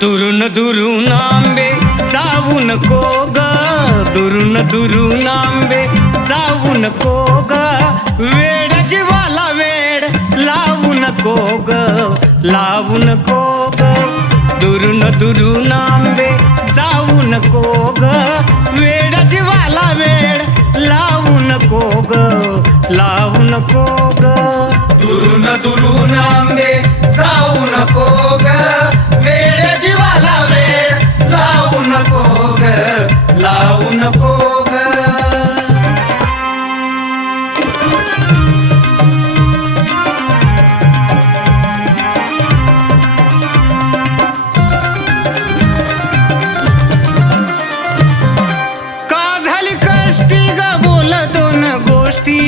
दुरून आंबे जाऊ नको ग, दुरून आंबे जाऊ नको ग, वेड जीवाला वेड लावू नको ग, लावू नको ग, दुरून आंबे जाऊ नको ग, वेड जीवाला वेड लावू नको ग, लावू नको ग, दुरून आंबे जाऊ नको ग, वेड जीवाला वेड लावू नको ग, लावू नको ग. का झाली कष्टी ग बोल दोन गोष्टी,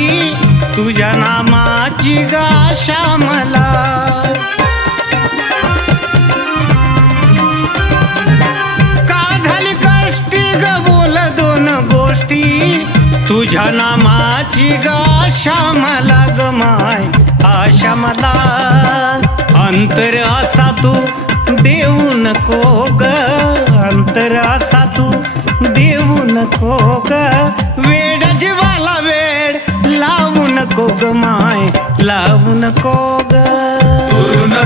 तुझ्या नामाची ग आशा मला. का झाली कष्टी ग बोल दोन गोष्टी, तुझ्या नामाची ग आशा मला ग माय, आशा मला. अंतर असा तू देऊ नको ग, अंतर असा तू देऊ नको ग, वेड जीवाला वेड लावू नको ग माय, लावू नको ग.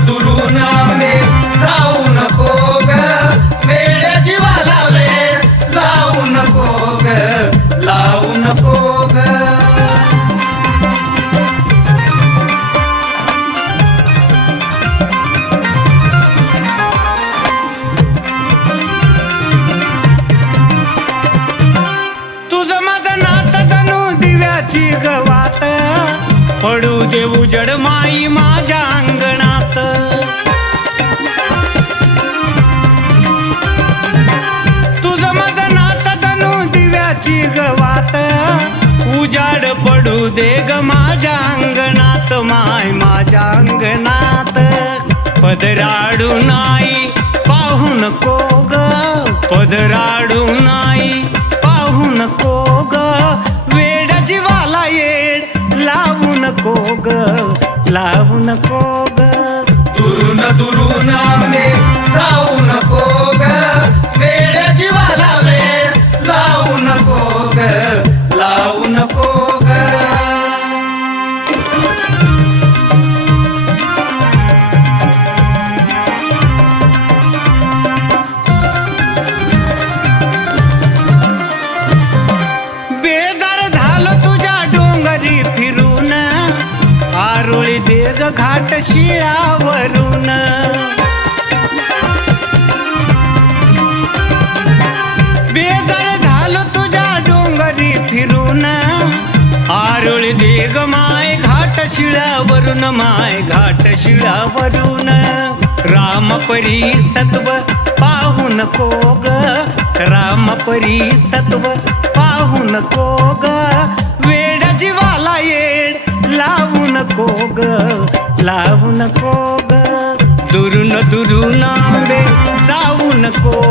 दुरून आंबे जाऊ नको ग, वेड जीवाला वेड लावू नको ग, लावू नको ग. तुझं माझं नातं जणू दिव्याची गवात, पडू दे उजड माई माझ्या अंगणात. तुझं माझं नातं जणू दिव्याची गवात, उजाड पडू दे ग माझ्या अंगणात माय, माझ्या अंगणात. पदराडू नाही पाहू नको ग, पदराडू नाही पाहू नको ग, वेड जीवाला येड लावू नको ग, लावू नको ग. दुरून आंबे जाऊ नको ग, वेड जीवाला वेड लावू नको ग, लावू नको ग. बेजार झालो तुझ्या डोंगरी फिरून, आरोळी देग घाट शिळावरून. बेजार झालो तुझ्या डोंगरी फिरून, आरोळी देग माय घाट शिळावरून, माय घाट शिळावरून. राम परी सत्व पाहू नको ग, राम परी सत्व पाहू नको ग, वेड जीवाला येड लावू नको ग, लावू नको ग. दुरून आंबे जाऊ नको